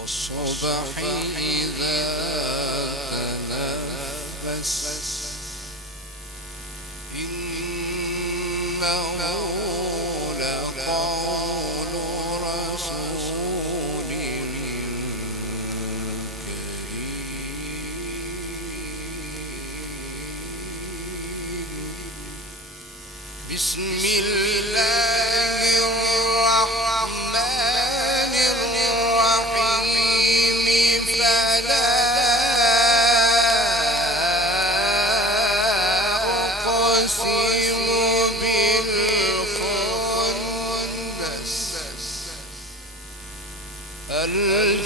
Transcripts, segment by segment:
والصبح إذا تنفس إنه لقول رسول كريم بسم الله الرحمن الرحيم فلا أقسم بالخنس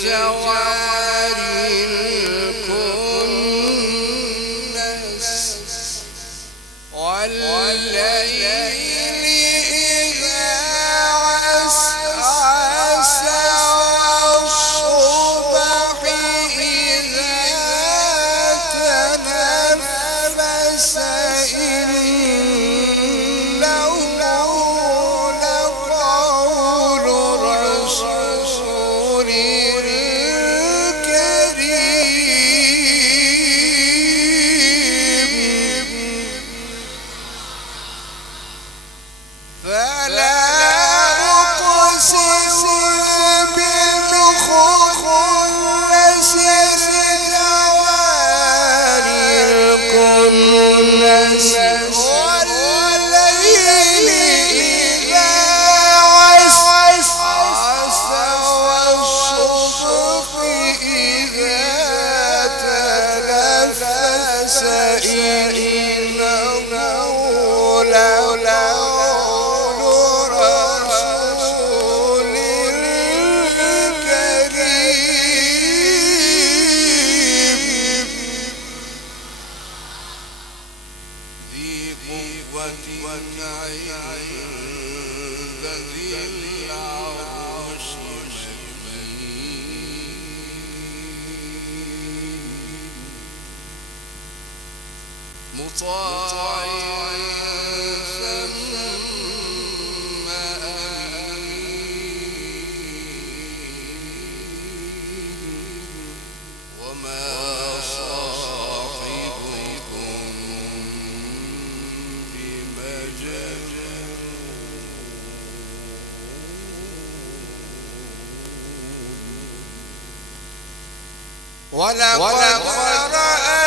الجوار الكنس والليل إذا عسعس والصبح إذا تنفس إنه لقول رسول كريم فلا أقسم بالخنس الجوار الكنس والليل إذا عسعس والصبح إذا تنفس إنه لقول رسول كريم ذي قوة عند ذي العرش مكين مطاع ثم أمين وما صاحبكم بمجنون ولقد رآه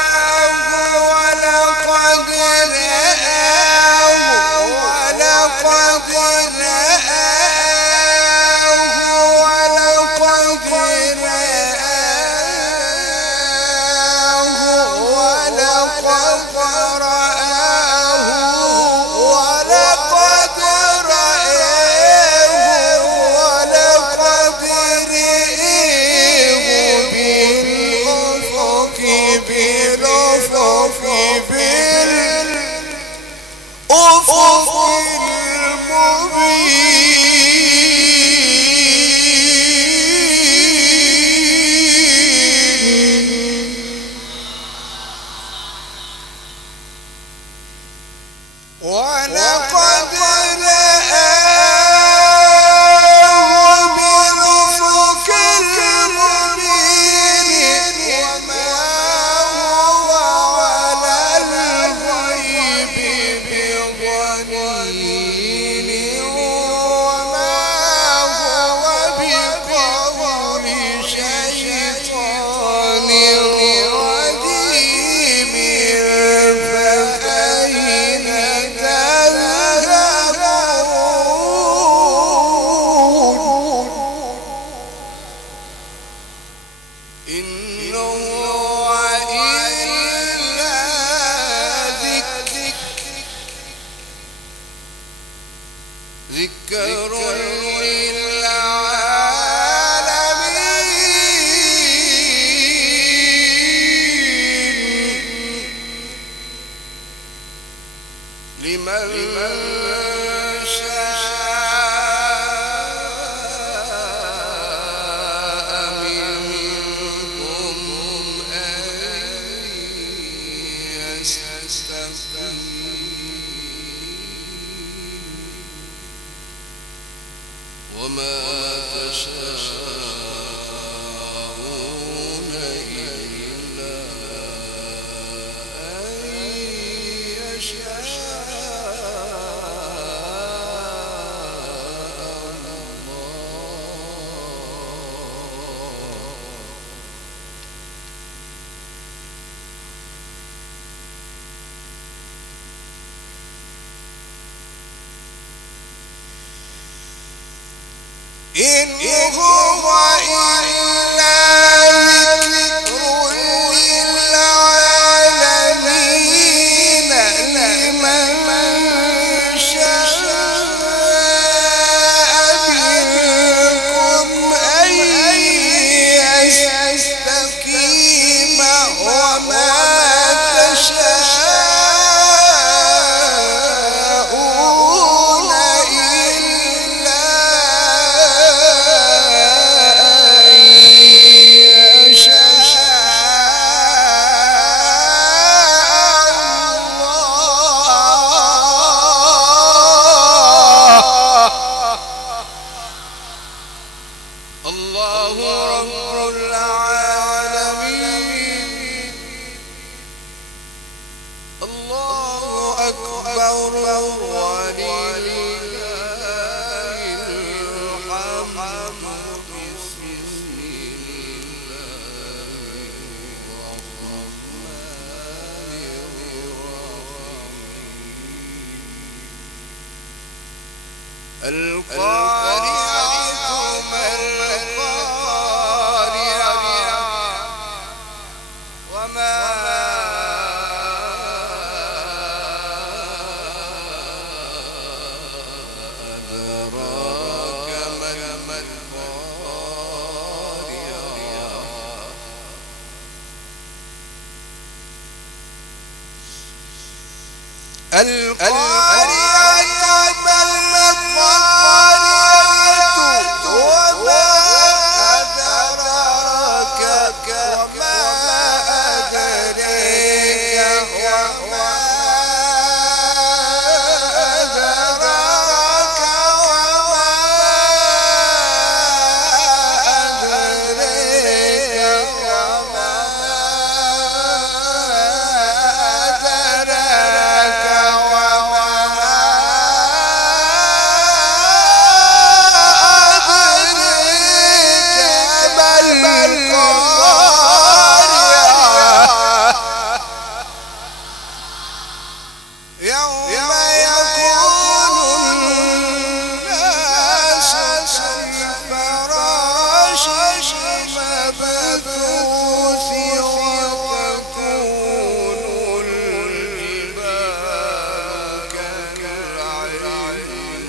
ذكر للعالمين لمن شاء منكم أن يستقيم وما تشاءون إلا أن يشاء إن هو إلا ذكر للعالمين لمن شاء منكم أن يستقيم وما تشاءون إلا الله رب العالمين. الله أكبر ولله الحمد. بسم الله الرحمن الرحيم. القارعة ما القارعة وما أدراك ما القارعة ما القارعة وما أدراك وما أدريك وما أدراك وما أدريك وما أدراك يوم يكون الناس كالفراش المبثوث وتكون الجبال كالعهن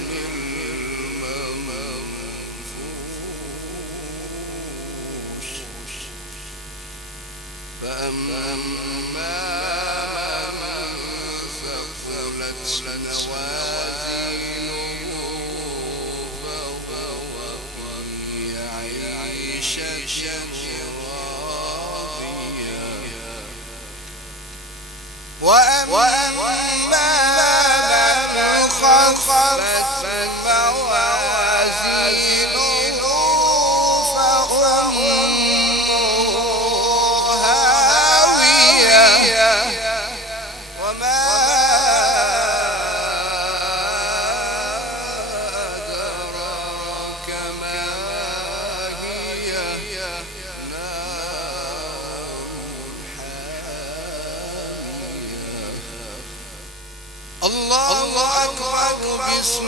المنفوش فأما من ثقلت موازينه فهو في عيشة راضية وأما من خفت موازينه فأمه هاوية وما أدراك ما هي نار حامية. الله أكبر. بسم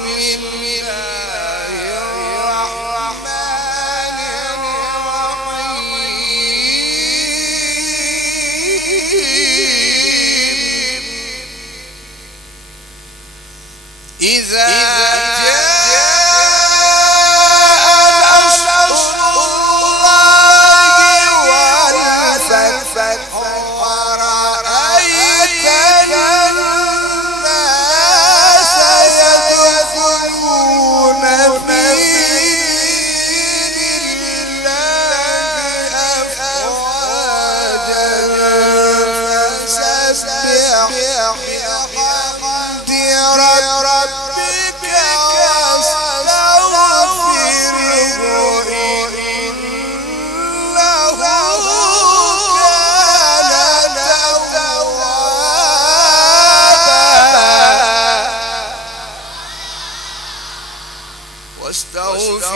واستغفره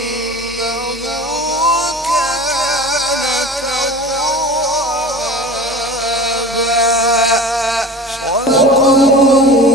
إنه كان توابا. صدق الله.